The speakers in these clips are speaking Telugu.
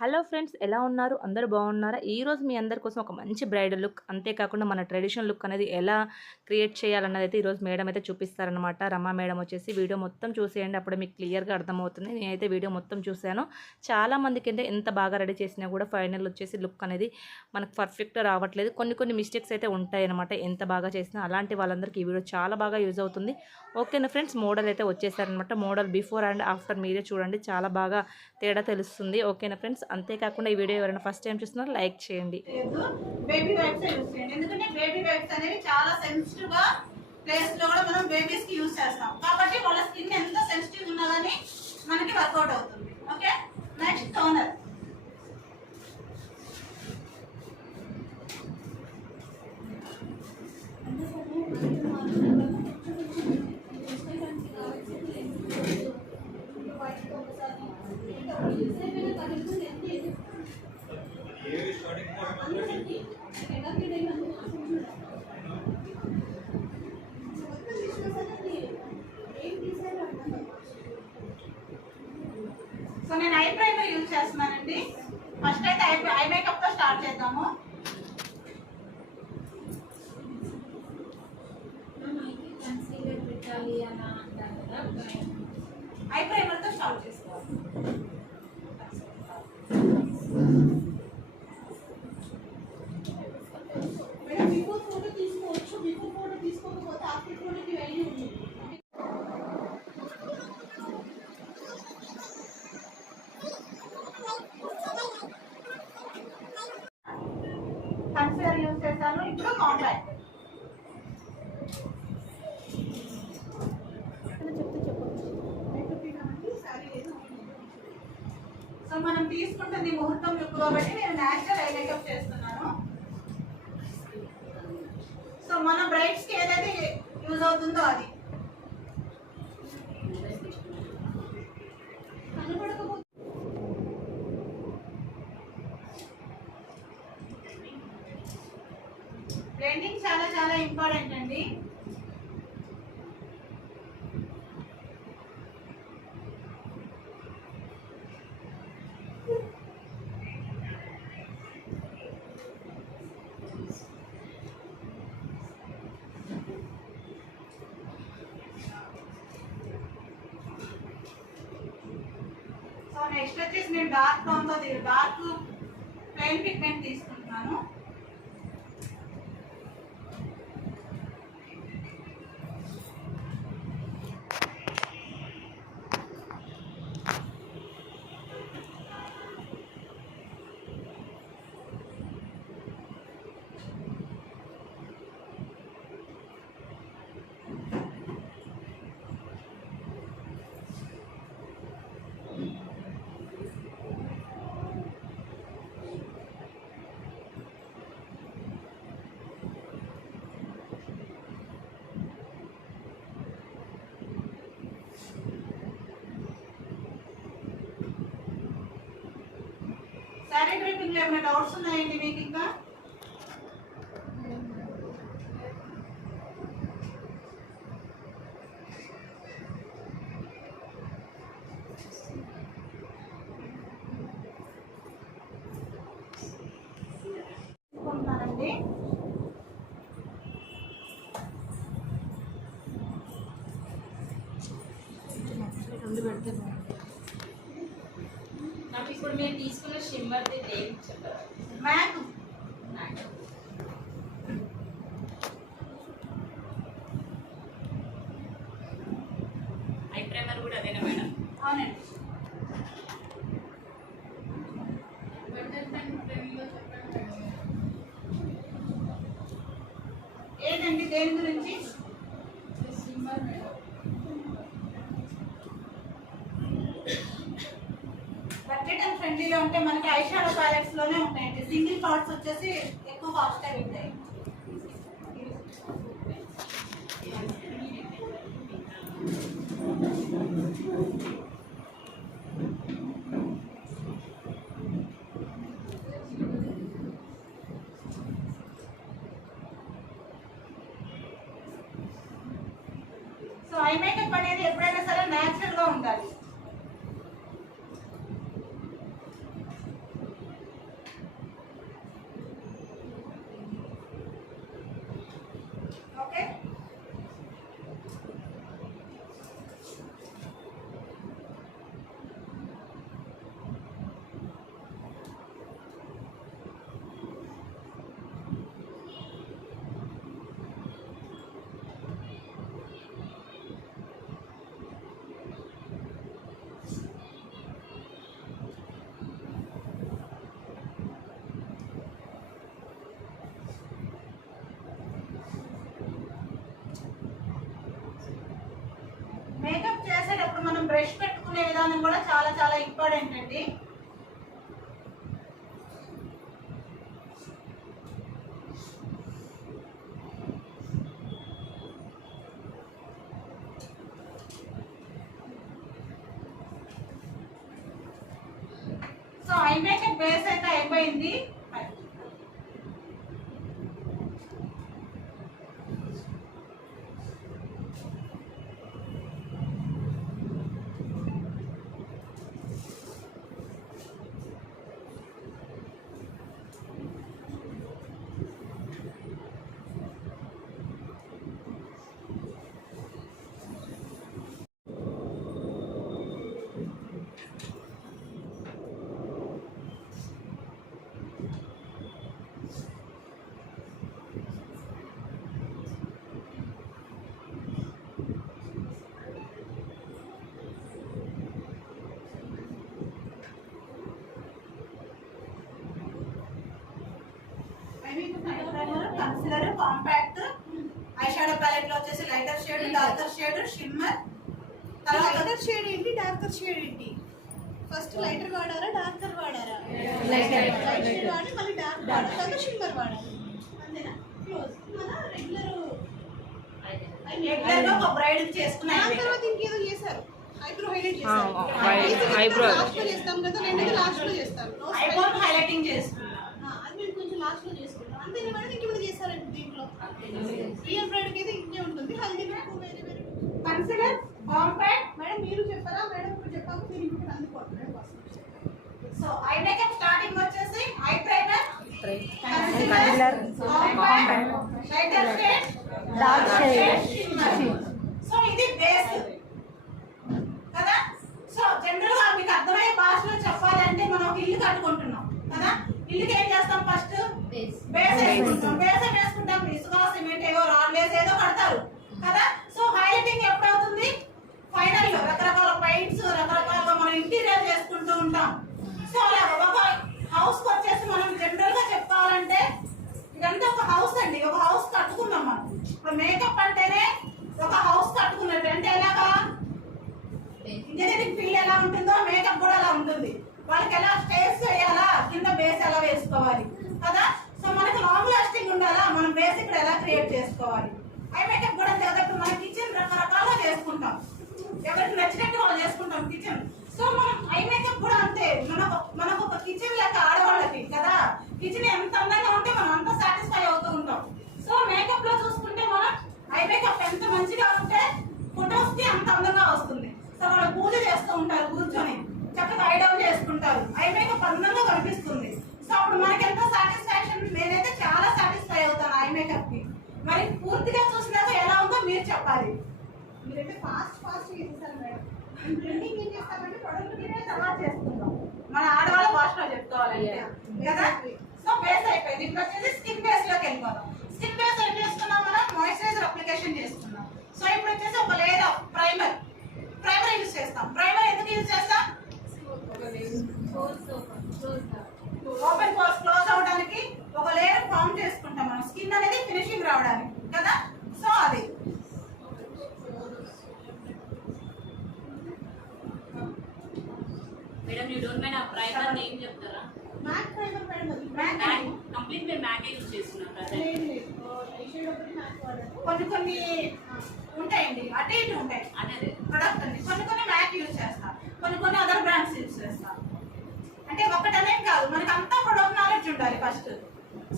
హలో ఫ్రెండ్స్, ఎలా ఉన్నారు? అందరూ బాగున్నారా? ఈరోజు మీ అందరి కోసం ఒక మంచి బ్రైడల్ లుక్, అంతేకాకుండా మన ట్రెడిషనల్ లుక్ అనేది ఎలా క్రియేట్ చేయాలన్నది అయితే ఈరోజు మేడం అయితే చూపిస్తారనమాట. రమా మేడం వచ్చేసి వీడియో మొత్తం చూసేయండి, అప్పుడే మీకు క్లియర్గా అర్థమవుతుంది. నేనైతే వీడియో మొత్తం చూశాను. చాలామందికి అయితే ఎంత బాగా రెడీ చేసినా కూడా ఫైనల్ వచ్చేసి లుక్ అనేది మనకు పర్ఫెక్ట్గా రావట్లేదు. కొన్ని మిస్టేక్స్ అయితే ఉంటాయన్నమాట. ఎంత బాగా చేసినా అలాంటి వాళ్ళందరికీ ఈ వీడియో చాలా బాగా యూజ్ అవుతుంది. ఓకేనా ఫ్రెండ్స్, మోడల్ అయితే వచ్చేసారనమాట. మోడల్ బిఫోర్ అండ్ ఆఫ్టర్ మీరే చూడండి, చాలా బాగా తేడా తెలుస్తుంది. ఓకేనా ఫ్రెండ్స్, అంతేకాకుండా ఈ వీడియో ఎవరైనా ఫస్ట్ టైం చూస్తున్నారో లైక్ చేయండి. బేబీ వైప్స్ యూస్ చేయండి, ఎందుకంటే బేబీ వైప్స్ అనేవి చాలా సెన్సిటివ్ గా ప్లేస్ లో కూడా మనం బేబీస్ కి యూస్ చేస్తాం, కాబట్టి వాళ్ళ స్కిన్ ఎంత సెన్సిటివ్ ఉన్నా కానీ మనకి వర్కౌట్ అవుతుంది. Okay, next toner. సో నేను ఐ ప్రైమర్ యూజ్ చేస్తున్నానండి. ఫస్ట్ అయితే ఐ మేకప్ తో స్టార్ట్ చేద్దాము. ఐ ప్రైమర్ తో స్టార్ట్ చేసుకోవాలి. బిఫోర్ ఫోటో తీసుకోవచ్చు, బిఫోర్ ఫోటో తీసుకోకపోతే ఆఫ్టర్ ఫోటోకి వాల్యూ ఉంది. కన్సిలర్ యూజ్ చేస్తాను. ఇప్పుడు కాంపాక్ట్. సో మనం తీసుకుంటుంది ముహూర్తం లుక్ కాబట్టి నేను నేచురల్ ఐ మేకప్ చేస్తున్నాను. సో మన బ్రైడ్స్ కి ఏదైతే యూజ్ అవుతుందో అది. బ్లెండింగ్ చాలా చాలా ఇంపార్టెంట్ అండి. సో నెక్స్ట్ వచ్చేసి నేను డార్క్ టోన్ తో డార్క్ ప్లెయిన్ పిగ్మెంట్ తీసుకుంటున్నాను. శారీ డ్రైపింగ్ లో ఏమైనా డౌట్స్ ఉన్నాయండి మీకు? ఇంకా తీసుకుంటున్నానండి. నాకు ఇప్పుడు మీరు తీసుకున్న షిమ్మర్ ఏం చెప్పారు? మ్యాక్ ఐ ప్రైమర్ కూడా అదేనా మేడం? అవునండి. ఏదండి దేని గురించి? Shimmer madam. బడ్జెట్ అండ్ ఫ్రెండ్లీలో ఉంటే మనకి ఐ షాడో ప్యాలెట్స్ లోనే ఉంటాయండి. సింగిల్ పార్ట్స్ వచ్చేసి ఎక్కువ కాస్ట్ ఉంటాయి. సో ఐ మేకప్ అనేది ఎప్పుడైనా సరే న్యాచురల్ గా ఉండాలి. విధానం కూడా చాలా చాలా ఇంపార్టెంట్ అండి. సో ఐ మేకప్ బేస్ అయితే అయిపోయింది. Concealer, compact, eye shadow palette లో వచ్చేసి lighter shade, darker shade, shimmer. Lighter shade ఏంటి, డార్కర్ షేడ్ ఏంటి? ఫస్ట్ లైటర్ వాడారా, డార్కర్ వాడారా? లైటర్ లైటర్ వాడి మళ్ళీ డార్క్ వాడాలి, తర్వాత షిమ్మర్ వాడాలి. అంతేనా? క్లోజ్. మన రెగ్యులర్ రెగ్యులర్ గా ఒక బ్రైడ్ చేసుకున్న దాని తర్వాత ఇంకేదో చేశారు, ఐబ్రో హైలైట్ చేశారు. eyebrow. లాస్ట్ లో చేస్తాం కదా, రెండు లాస్ట్ లో చేస్తారు. ఐబ్రో హైలైటింగ్ చేసుకున్నాం. అది మేము కొంచెం లాస్ట్ లో చేసుకుంటాం. అంతేనా మేడం? ఇంకేమైనా చేస్తారండి దీంట్లో? రియల్ బ్రైడ్ కి అయితే ఇంకే ఉంటుంది, హల్దీ వేరే వేరే. Concealer, compact. మేడం మీరు చెప్పారా? మేడం ఇప్పుడు చెప్పాక మీరు ఇంకొకటి అందుకోండి. సో ఐ మేకప్ స్టార్టింగ్ వచ్చేసి I primer, concealer, compact, lighter shade, dark shade. So ఇది బేస్ కదా. సో జనరల్ గా మీకు అర్థమయ్యే భాషలో చెప్పాలంటే మనం ఒక ఇల్లు కట్టుకుంటున్నాం కదా. ఇల్లుకి ఏం చేస్తాం? ఫస్ట్ బేస్ వేసుకుంటాం. బేస్ వేసుకుంటాం, ఇసుక, సిమెంట్, ఏవో రాళ్ళు వేసి ఏదో కడతారు కదా. సో హైలైటింగ్ ఎప్పుడు అవుతుంది? ఫైనల్ లో రకరకాల పెయింట్స్, రకరకాలుగా మనం ఇంటీరియర్ చేసుకుంటూ ఉంటాం. సో అలా ఒక హౌస్ కి వచ్చేసి మనం జనరల్ గా చెప్పాలంటే ఇదంతా ఒక హౌస్ అండి. ఒక హౌస్ కట్టుకున్నాం మనం. ఇప్పుడు మేకప్ అంటేనే ఒక హౌస్ కట్టుకున్నట్టు. అంటే ఎలాగా ఇంజనీరింగ్ ఫీల్డ్ ఎలా ఉంటుందో మేకప్ కూడా అలా ఉంటుంది. వాళ్ళకి ఎలా స్టేజ్ వేయాలా, కింద బేస్ ఎలా వేసుకోవాలి కదా. సో మనకి లాంగ్ లాస్టింగ్ ఉండాలా, మనం బేస్ ఇక్కడ ఎలా క్రియేట్ చేసుకోవాలి. ఐ మేకప్ కూడా దగ్గర మన కిచెన్ రకరకాలుగా చేసుకుంటాం, ఎవరికి నచ్చినట్టు వాళ్ళు చేసుకుంటాం కిచెన్. సో మనం ఐ మేకప్ కూడా అంతే. మనకు ఒక కిచెన్ లెక్క ఆడవాళ్ళకి కదా. కిచెన్ ఎంత అందంగా ఉంటే మనం అంత సాటిస్ఫై అవుతూ ఉంటాం. సో మేకప్ లో చూసుకుంటే మనం ఐ మేకప్ ఎంత మంచిగా ఉంటే ఫొటోస్ కి అంత అందంగా వస్తుంది. సో వాళ్ళు పూజ చేస్తూ ఉంటారు కూర్చొని, చక్కగా ఐ డౌన్ చేసుకుంటారు, ఐ మేకప్ అందంగా కనిపిస్తుంది. సో అప్పుడు మనకి ఎంతో సాటిస్ఫాక్షన్. నేనైతే చాలా సాటిస్ఫై అవుతాను ఐ మేకప్ కి. మరి పూర్తిగా చూసినాక ఎలా ఉందో మీరు చెప్పాలి. మీరైతే ఫాస్ట్ చేస్తారు మేడం. ట్రెండింగ్ ఏం చేస్తామంటే ప్రొడక్ట్ మీరే తర్వాత చేసుకుందాం. మన ఆడవాళ్ళ భాషలో చెప్పుకోవాలంటే కదా. సో బేస్ అయిపోయింది. ఇప్పుడు వచ్చేసి స్కిన్ బేస్ లోకి వెళ్ళిపోదాం. స్కిన్ బేస్ ఏం చేస్తున్నాం? మనం మాయిశ్చరైజర్ అప్లికేషన్ చేస్తున్నాం. సో ఇప్పుడు వచ్చేసి ఒక లేయర్ ఆఫ్ ప్రైమర్ యూజ్ చేస్తాం. ప్రైమర్ ఎందుకు యూజ్ చేస్తాం? ఓపెన్ పోర్స్ క్లోజ్ అవడానికి ఒక లేయర్ ఫామ్ చేసుకుంటాం మనం, స్కిన్ అనేది ఫినిషింగ్ రావడానికి కదా. సో అది మేడం యూ డోంట్ మైండ్ ఆ ప్రైమర్ నేమ్ చెప్తారా? MAC primer madam. అది మ్యాక్ కంప్లీట్ మీరు మ్యాకే యూజ్ చేస్తున్నారు ప్రజెంట్. లేదు లేదు, ఐ షేడ్ ఒకటి మ్యాక్ వాడారు. కొన్ని ఉంటాయండి, అటు ఇటు ఉంటాయి అదే ప్రొడక్ట్ అండి. కొన్ని మ్యాక్ యూజ్ చేస్తాం, కొన్ని అదర్ బ్రాండ్స్ యూజ్ చేస్తాం. అంటే ఒకటనే కాదు, మనకి అంతా ప్రొడక్ట్ నాలెడ్జ్ ఉండాలి ఫస్ట్.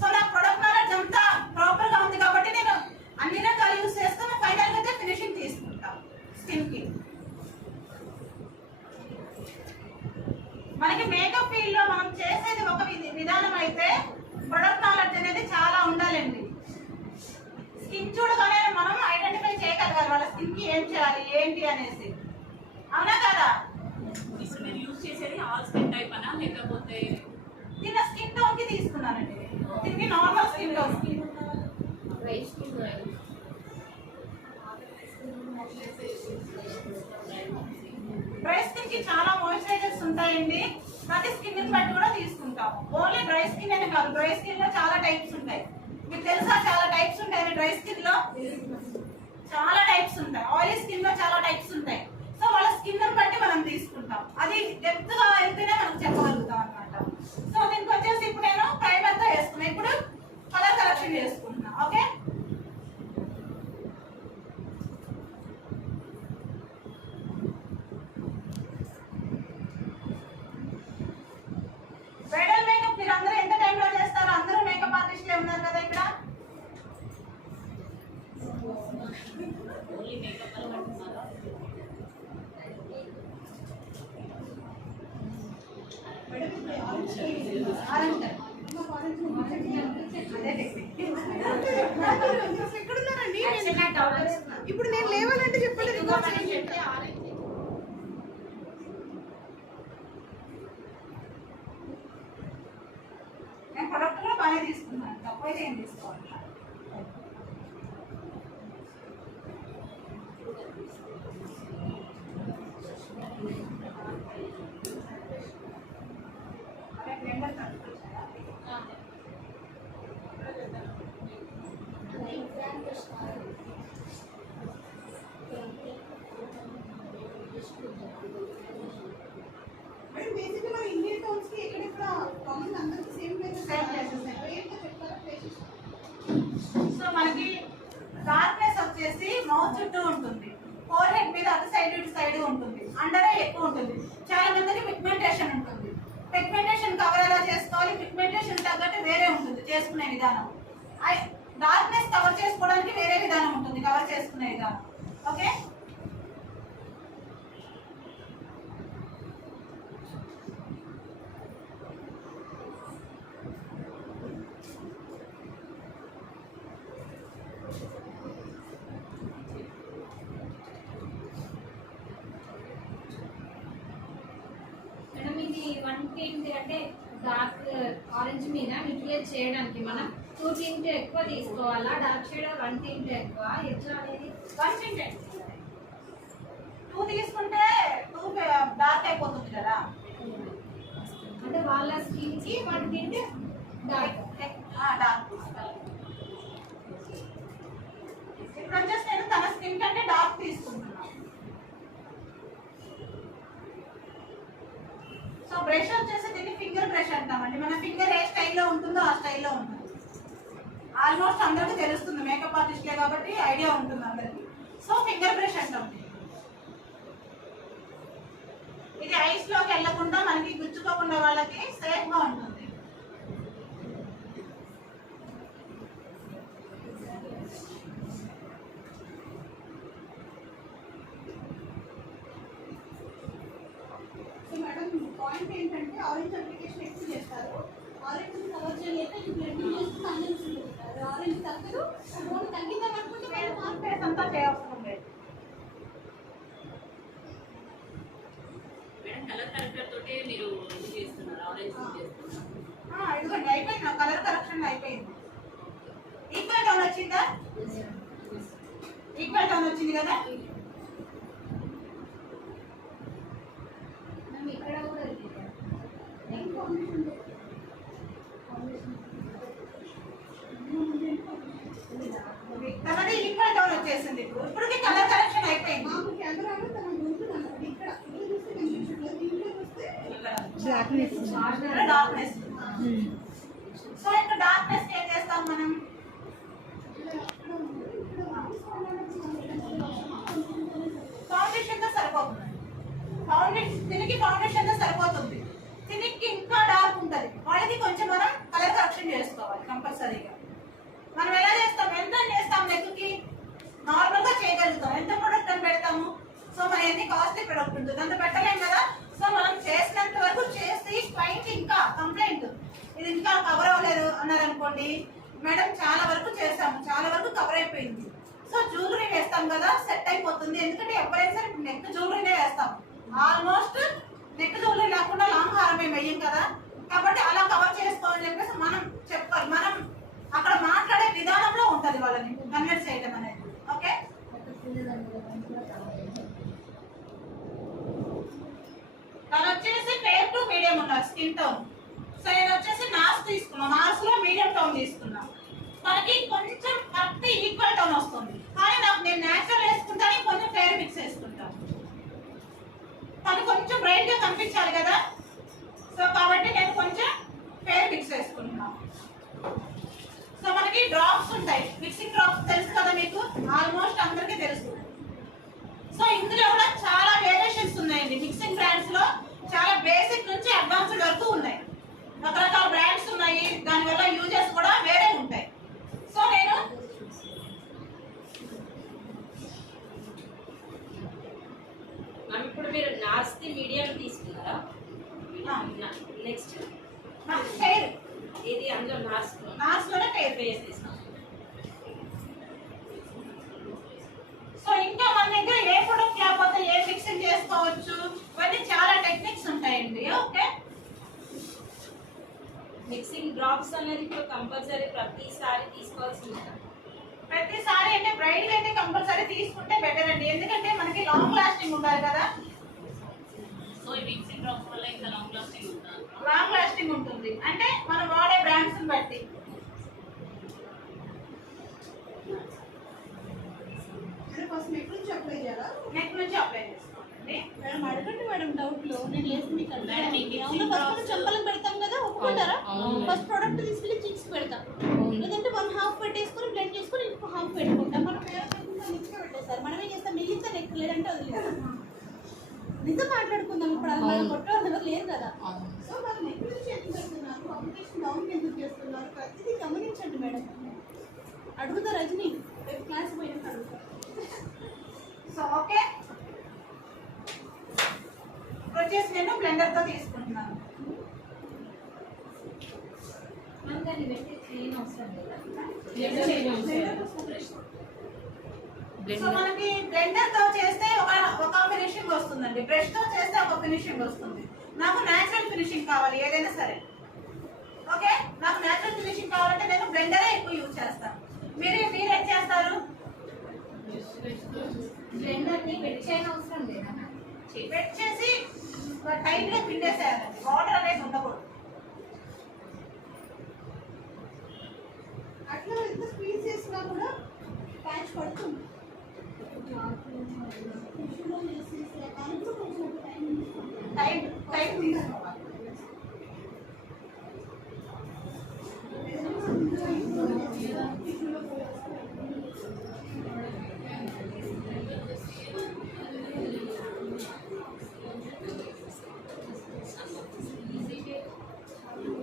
సో నాకు ప్రొడక్ట్ నాలెడ్జ్ అంతా ప్రాపర్ గా ఉంది కాబట్టి నేను అన్ని రకాలు యూజ్ చేసుకుని ఫైనల్ గా ఫినిషింగ్ తీసుకుంటాం స్కిన్ కి. మనకి మేకప్ ఫీల్డ్ లో మనం చేసేది ఒక విధానం అయితే ప్రొడక్ట్ నాలెడ్జ్ అనేది చాలా ఉండాలండి. స్కిన్ చూడగానే మనం ఐడెంటిఫై చేయగలగాలి వాళ్ళ స్కిన్ కి ఏం చేయాలి ఏంటి అనేసి, అవునా కదా. ఇప్పుడు మీరు యూజ్ చేసేది ఆల్ స్కిన్ టైప్ అనా లేకపోతే దీని స్కిన్ టోన్ కి తీసుకున్నానండి. దీనికి normal skin tone. Dry skin కి చాలా మాయిశ్చరైజర్స్ ఉంటాయండి. ప్రతి స్కిన్ ని బట్టి కూడా తీసుకుంటాము. ఓన్లీ డ్రై స్కిన్ అనే కాదు, డ్రై స్కిన్ లో చాలా టైప్స్ ఉంటాయి. మీకు తెలుసా చాలా టైప్స్ ఉంటాయి డ్రై స్కిన్ లో? చాలా టైప్స్ ఉంటాయి. ఆయిలీ స్కిన్ లో చాలా టైప్స్ ఉంటాయి. సో వాళ్ళ స్కిన్ బట్టి మనం తీసుకుంటాం, అది డెప్త్ గా వెళ్తేనే మనం చెప్పగలుగుతాం అన్నమాట. సో దీనికి వచ్చేసి ఇప్పుడు నేను ప్రైమర్ తో వేసుకున్నా, ఇప్పుడు కలర్ కరెక్షన్ చేసుకుంటున్నా. ఓకే, బ్రైడల్ మేకప్ మీరు అందరూ ఎంత టైంలో చేస్తారు? అందరూ మేకప్ ఆర్టిస్ట్లే ఉన్నారు కదా ఇక్కడ. ఓన్లీ మేకప్ అని పడుతున్నారా? ఎక్కడున్నారండి? ఇప్పుడు నేను లేవాలంటే చెప్పండి. నేను ప్రొడక్ట్ కూడా బాగానే తీసుకున్నాను, తక్కువైతే ఏం తీసుకోవాలి. మేడం బేసిక్గా మన ఇండియన్ టౌన్స్ కి ఎక్కడెక్కడ కామన్ అందరికి సేమ్ ప్లేసెస్ సో మనకి డార్క్నెస్ వచ్చేసి మౌత్ చుట్టూ ఉంటుంది, ఫోర్ హెడ్ మీద అటు సైడ్ ఇటు సైడ్ ఉంటుంది, అండర్ ఐ ఎక్కువ ఉంటుంది. చాలా మందికి పిగ్మెంటేషన్ ఉంటుంది. పిగ్మెంటేషన్ కవర్ ఎలా చేసుకోవాలి, పిగ్మెంటేషన్ తగ్గట్టు వేరే ఉంటుంది చేసుకునే విధానం. డార్క్నెస్ కవర్ చేసుకోవడానికి వేరే విధానం ఉంటుంది కవర్ చేసుకునే విధానం. ఓకే, మేడం ఇది 1 టింట్ అంటే డార్క్ ఆరెంజ్ మీద యూటిలైజ్ చేయడానికి మనం 2 టింట్ ఎక్కువ తీసుకోవాలా? డార్క్ షేడ్ 1 టింట్ ఎక్కువ ఎట్లా అనేది? 1 టింట్ 2 తీసుకుంటే 2 డార్క్ అయిపోతుంది కదా. అంటే వాళ్ళ స్కిన్ కి 1 టింట్ డార్క్. డార్క్ ఇప్పుడు వచ్చేసి నేను తన స్కిన్ కంటే డార్క్ తీసుకుంటున్నాను. సో బ్రష్ వచ్చేసి దీన్ని ఫింగర్ బ్రష్ అంటామండి. మన ఫింగర్ ఏ స్టైల్లో ఉంటుందో ఆ స్టైల్లో ఉంటుంది. ఆల్మోస్ట్ అందరికీ తెలుస్తుంది, మేకప్ ఆర్టిస్ట్లే కాబట్టి ఐడియా ఉంటుంది అందరికి. సో ఫింగర్ బ్రష్ అంటాం. ఇది ఐస్ లోకి వెళ్ళకుండా మనకి గుచ్చుకోకుండా వాళ్ళకి సేఫ్ గా ఉంటుంది. మేడం పాయింట్ ఏంటంటే ఆరెంజ్ అప్లికేషన్ ఎక్కువ చేస్తారు. ఆరెంజ్ కవర్ చేయలేక బ్లెండింగ్ చేస్తూ ఆరెంజ్ చేస్తారు. ఆరెంజ్ తగ్గదు, బోన్ తగ్గిందా అనుకుంటే నేను ఫాస్ట్ ఫేస్ అంతా చేయవసరం లేదు. మేడం కలర్ కరెక్టర్ తోటే మీరు ఇది చేస్తున్నారు, ఆరెంజ్ చేస్తున్నారు. ఇదిగోండి అయిపోయింది, నా కలర్ కరెక్షన్ అయిపోయింది. ఈక్వల్ టోన్ వచ్చిందా? ఈక్వల్ టోన్ వచ్చింది కదా. మనం ఇక్కడ కూడా తనది ఈక్వల్ టోన్ వచ్చేసింది. ఇప్పటికి కలర్ కరెక్షన్ అయిపోయింది. మాకు కెమెరాలో తన ముందు కనపడి ఇక్కడ చూస్తే కనిపించట్లేదు. దీంట్లో చూస్తే డార్క్నెస్. సో ఇక్కడ డార్క్నెస్ ఏం చేస్తాం మనం? ఫౌండేషన్ తో సరిపోతుంది. దీనికి ఫౌండేషన్ తో సరిపోతుంది. దీనికి ఇంకా డార్క్ ఉంటుంది, వాళ్ళకి కొంచెం మనం కలర్ కరెక్షన్ చేసుకోవాలి కంపల్సరీగా. మనం ఎలా చేస్తాం, ఎంత చేస్తాం నెక్కి నార్మల్ గా చేయగలుగుతాం. ఎంత ప్రొడక్ట్ అని పెడతాము? సో మన ఎన్ని కాస్ట్లీ ప్రొడక్ట్ ఉంటుంది అంత పెట్టలేం కదా. సో మనం చేసినంత వరకు చేసి క్లయింట్ ఇంకా కంప్లైంట్ ఇది ఇంకా కవర్ అవ్వలేదు అన్నారు అనుకోండి, మేడం చాలా వరకు చేసాము, చాలా వరకు కవర్ అయిపోయింది. సో జ్యువెలరీ వేస్తాం కదా, సెట్ అయిపోతుంది. ఎందుకంటే ఎవరైనా సరే నెక్ జ్యువెలరీనే వేస్తాం. ఆల్మోస్ట్ నెక్ జ్యువెలరీ లేకుండా లాంగ్ హారం ఏం వెయ్యం కదా. కాబట్టి అలా కవర్ చేసుకోవాలని చెప్పేసి మనం చెప్పాలి. మనం అక్కడ మాట్లాడే విధానంలో ఉంటుంది వాళ్ళని కన్వర్ట్ చేయడం అనేది. ఓకే, తను వచ్చేసి ఫేర్ టు మీడియం ఉన్నారు స్కిన్ టోన్. సో నేను వచ్చేసి నార్స్ తీసుకున్నాను, నార్స్ లో మీడియం టోన్ తీసుకున్నా. మనకి కొంచెం కరెక్ట్ ఈక్వల్ టోన్ వస్తుంది, కానీ నాకు నేను నేచురల్ వేసుకుంటాను, కొంచెం ఫేర్ మిక్స్ వేసుకుంటాను. తను కొంచెం బ్రైట్ గా కనిపించాలి కదా, సో కాబట్టి నేను కొంచెం ఫేర్ మిక్స్ వేసుకుంటున్నాను. సో మనకి డ్రాప్స్ ఉంటాయి, మిక్సింగ్ డ్రాప్స్ తెలుసు కదా మీకు, ఆల్మోస్ట్ అందరికీ తెలుసు. సో ఇందులో కూడా చాలా వేరియేషన్స్ ఉన్నాయండి. మిక్సింగ్ బ్రాండ్స్ లో చాలా బేసిక్ నుంచి అడ్వాన్స్డ్ వరకు ఉన్నాయి. రకరకాల బ్రాండ్స్ ఉన్నాయి, దానివల్ల యూజెస్ కూడా వేరే ఉంటాయి. సో నేను ఇప్పుడు మీరు నార్స్ది మీడియం తీసుకున్నారా? నెక్స్ట్ హెయిర్ ఇది అందులో నాస్లోనే హెయిర్ ఫేస్ తీసుకున్నాం. సో ఇంకా మన దగ్గర ఏ ప్రొడక్ట్ లేకపోతే ఏ మిక్సింగ్ చేసుకోవచ్చు, ఇవన్నీ చాలా టెక్నిక్స్ ఉంటాయండి. ఓకే, మిక్సింగ్ డ్రాప్స్ అనేది ఇప్పుడు కంపల్సరీ ప్రతిసారి తీసుకోవాల్సింది. ప్రతిసారి అంటే బ్రైడ్ అయితే కంపల్సరీ తీసుకుంటే బెటర్ అండి, ఎందుకంటే మనకి లాంగ్ లాస్టింగ్ ఉండాలి కదా. సో ఈ మిక్సింగ్ డ్రాప్స్ వల్ల ఇంకా లాంగ్ లాస్టింగ్ ఉంటుంది. లాంగ్ లాస్టింగ్ ఉంటుంది అంటే మనం వాడే బ్రాండ్స్ బట్టి. ఫస్ట్ నెక్ నుంచి అప్లై చేయాలా? నెక్ నుంచి అప్లై చేసుకోండి. మేడం అడగండి మేడం, డౌట్ లో నేను వేసి మీకు మేడం, ఈ అవును ఫస్ట్ చెంపలకు పెడతాం కదా, ఒప్పుకుంటారా? ఫస్ట్ ప్రోడక్ట్ తీసుకెళ్ళి చిక్స్ పెడతాం, లేదంటే 1/2 పెట్టేసుకొని బ్లెండ్ చేసుకొని ఇంకో హాఫ్ పెట్టుకుంటాం. మనం నిచ్చిగా పెట్టేస్తారు, మనమే చేస్తాం. మిగిలితే నెక్ లేదంటే వదిలేదు. నిజం మాట్లాడుకుందాం ఇప్పుడు, అది మనం కొట్టడం ఎవరు లేదు కదా. సో వాళ్ళు నెక్ నుంచి ఎందుకు పెడుతున్నారు, కాంపిటీషన్ డౌన్ ఎందుకు చేస్తున్నారు, ప్రతిదీ గమనించండి మేడం. అడుగుతా రజని, రేపు క్లాస్ పోయినట్టు అడుగుతా. సో ఓకే, వచ్చేసి నేను బ్లెండర్ తో తీసుకుంటున్నాను. మనం దాన్ని పెట్టి చేయని అవసరం లేదా? సో మనకి బ్లెండర్ తో చేస్తే ఒక ఫినిషింగ్ వస్తుందండి, బ్రష్ తో చేస్తే ఒక ఫినిషింగ్ వస్తుంది. నాకు న్యాచురల్ ఫినిషింగ్ కావాలి ఏదైనా సరే. ఓకే, నాకు న్యాచురల్ ఫినిషింగ్ కావాలంటే నేను బ్లెండరే ఎక్కువ యూజ్ చేస్తాను. మీరు ఏం చేస్తారు? బ్లెండర్ ని పెట్టి చేయని అవసరం లేదా? వెట్ చేసి టైట్ గా పిండేసేయాలండి, వాటర్ అనేది ఉండకూడదు. అట్లా ఎంత స్క్వీజ్ చేసినా కూడా ప్యాచ్ పడుతుంది. టిష్యూలో వేసేసి దానికి కూడా కొంచెం టైం తీసుకోండి. టైట్ తీసుకోవాలి.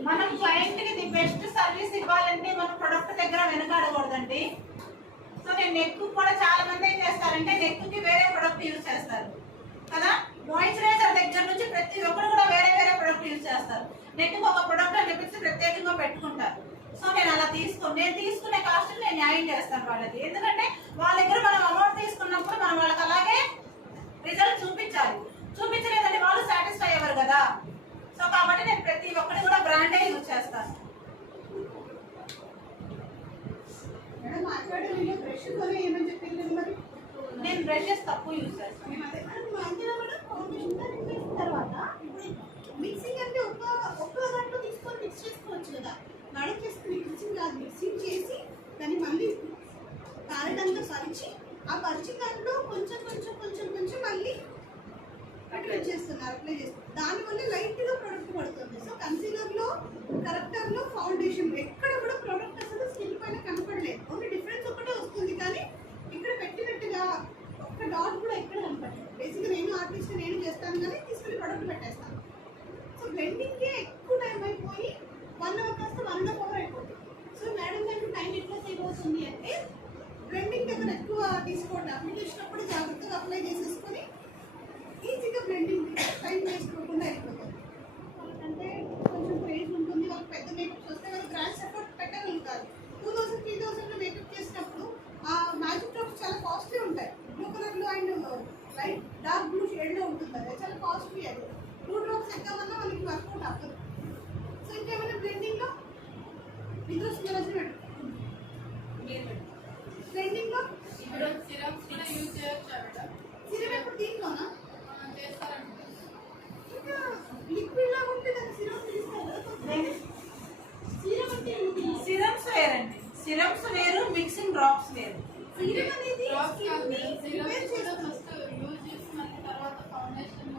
మనం క్లయింట్ కి ది బెస్ట్ సర్వీస్ ఇవ్వాలంటే మన ప్రొడక్ట్ దగ్గర వెనకాడకూడదండి. సో నేను నెక్ కూడా చాలా మంది ఏం చేస్తారంటే నెక్ కి వేరే ప్రొడక్ట్ యూజ్ చేస్తారు కదా, మాయిశ్చరైజర్ దగ్గర నుంచి ప్రతి ఒక్కరు కూడా వేరే వేరే ప్రొడక్ట్ యూజ్ చేస్తారు. నెక్ కి ఒక ప్రొడక్ట్ అని చెప్పేసి ప్రత్యేకంగా పెట్టుకుంటారు. సో నేను అలా నేను తీసుకునే కాస్ట్ నేను న్యాయం చేస్తాను వాళ్ళకి, ఎందుకంటే వాళ్ళ దగ్గర మనం అమౌంట్ తీసుకున్నప్పుడు మనం వాళ్ళకి అలాగే రిజల్ట్ చూపించలేదంటే వాళ్ళు సాటిస్ఫై అవ్వరు కదా. సో కాబట్టి నేను ప్రతి ఒక్కటి కూడా బ్రాండే యూజ్ చేస్తాను. మేడం మాట్లాడే బ్రష్ తోనే ఏమని చెప్పింది మరి? నేను బ్రషెస్ తక్కువ యూజ్ చేస్తాను. తర్వాత ఇప్పుడు మిక్సింగ్ అంటే ఒక్క దాంట్లో తీసుకొని మిక్స్ చేసుకోవచ్చు కదా. మేడం చేసుకుని మిక్సింగ్ కాదు, మిక్సింగ్ చేసి దాన్ని మళ్ళీ కారడంతో పరిచి ఆ పరిచిన దాంట్లో కొంచెం కొంచెం కొంచెం కొంచెం మళ్ళీ అప్లై చేస్తున్నారు. దానివల్ల లైట్ గా ప్రొడక్ట్ పడుతుంది. సో కన్సీలర్ లో, కరెక్టర్ లో, ఫౌండేషన్ ఎక్కడ కూడా ప్రొడక్ట్ అసలు స్కిన్ పైన కనపడలేదు. ఓన్లీ డిఫరెన్స్ ఒకటే వస్తుంది, కానీ ఇక్కడ పెట్టినట్టుగా ఒక్క డాట్ కూడా ఎక్కడ కనపడలేదు. బేసిక్గా నేను ఆర్టిస్ట్, నేను చేస్తాను కానీ తీసుకెళ్ళి ప్రొడక్ట్ పెట్టేస్తాను. సో బ్లెండింగ్కే ఎక్కువ టైం అయిపోయి 1 hour కాస్త 1.5 hour అయిపోతుంది. సో మేడం దగ్గర టైం ఎట్లా సేవ్ అవుతుంది అంటే బ్లెండింగ్ దగ్గర ఎక్కువ తీసుకోండి. అప్లికేషన్ అప్పుడు జాగ్రత్తగా అప్లై చేసేసుకొని ఈజీగా బ్లెండింగ్ టైం వేసుకోకుండా అయిపోతుంది. అంటే కొంచెం క్రేజ్ ఉంటుంది, వాళ్ళకి పెద్ద మేకప్స్ వస్తే వాళ్ళు గ్రాండ్ ఎఫర్ట్ పెట్టగలుగుతారు. 2000-3000 మేకప్ చేసినప్పుడు ఆ మ్యాజిక్ డ్రాప్స్ చాలా కాస్ట్లీ ఉంటాయి. బ్లూ కలర్లో అండ్ లైట్ డార్క్ బ్లూ షేడ్లో ఉంటుంది, అది చాలా కాస్ట్లీ. అది 2 డ్రాప్స్ ఎక్కమన్నా మనకి వర్కౌట్ అవ్వదు. సో ఇంకేమైనా బ్లెండింగ్లో ఇందులో సిరమ్స్ బ్లెండింగ్లో సిరమ్ ఎప్పుడు దీంట్లోనా ఇంకా లిక్విడ్ లాగా ఉంటే కదా సిరమ్ తీస్తారు. సిరమ్ అంటే సిరమ్స్ వేరండి, సిరమ్స్ వేరు, మిక్సింగ్ డ్రాప్స్ వేరు. సిరమ్ అనేది యూజ్ చేసిన తర్వాత ఫౌండేషన్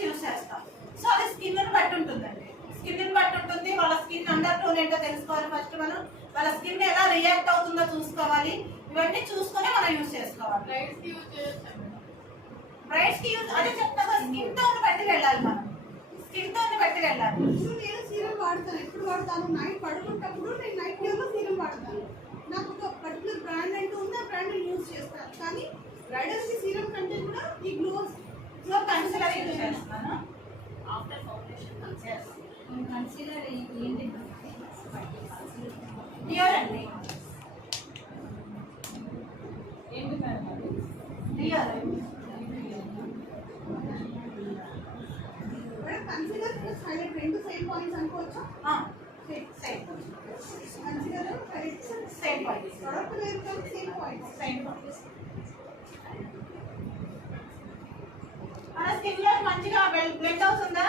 ప్రొడక్ట్స్ యూస్ చేస్తాం. సో అది స్కిన్ బట్టి ఉంటుందండి, స్కిన్ బట్టి ఉంటుంది. వాళ్ళ స్కిన్ అండర్ టోన్ ఏంటో తెలుసుకోవాలి ఫస్ట్ మనం, వాళ్ళ స్కిన్ ఎలా రియాక్ట్ అవుతుందో చూసుకోవాలి. ఇవన్నీ చూసుకొని మనం యూస్ చేసుకోవాలి. బ్రైట్స్ కి యూజ్ అదే చెప్తాను, స్కిన్ టోన్ బట్టి వెళ్ళాలి, మనం స్కిన్ టోన్ బట్టి వెళ్ళాలి. ఇప్పుడు నేను సీరం వాడతాను. ఎప్పుడు వాడతాను? నైట్ పడుకున్నప్పుడు నేను నైట్ క్రీమ్ సీరం వాడతాను. నాకు ఒక పర్టికులర్ బ్రాండ్ అంటూ ఉంది, ఆ బ్రాండ్ యూజ్ చేస్తాను. కానీ బ్రైడల్స్ కి సీరం కంటే కూడా ఈ గ్లో కన్సిలర్ యూజ్ చేస్తున్నాను. కన్సిలర్ ఏంటి? డియోర్ అండి, ఏంటి మేడం అది? డియోర్. కన్సిలర్ ప్లస్ హైలైట్ రెండు సేమ్ పాయింట్స్ అనుకోవచ్చా? Same concealer highlight same points, product వేరు కానీ సేమ్ పాయింట్స్. Same points. మన స్కిన్ లో మంచిగా బ్లెండ్ అవుతుందా?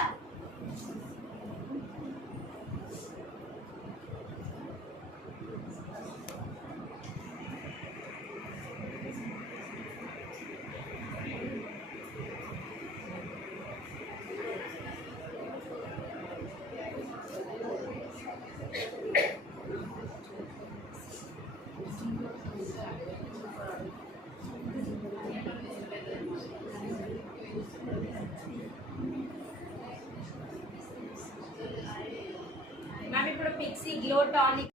మ్యామ్ ఇప్పుడు పిక్సీ గ్లో టానిక్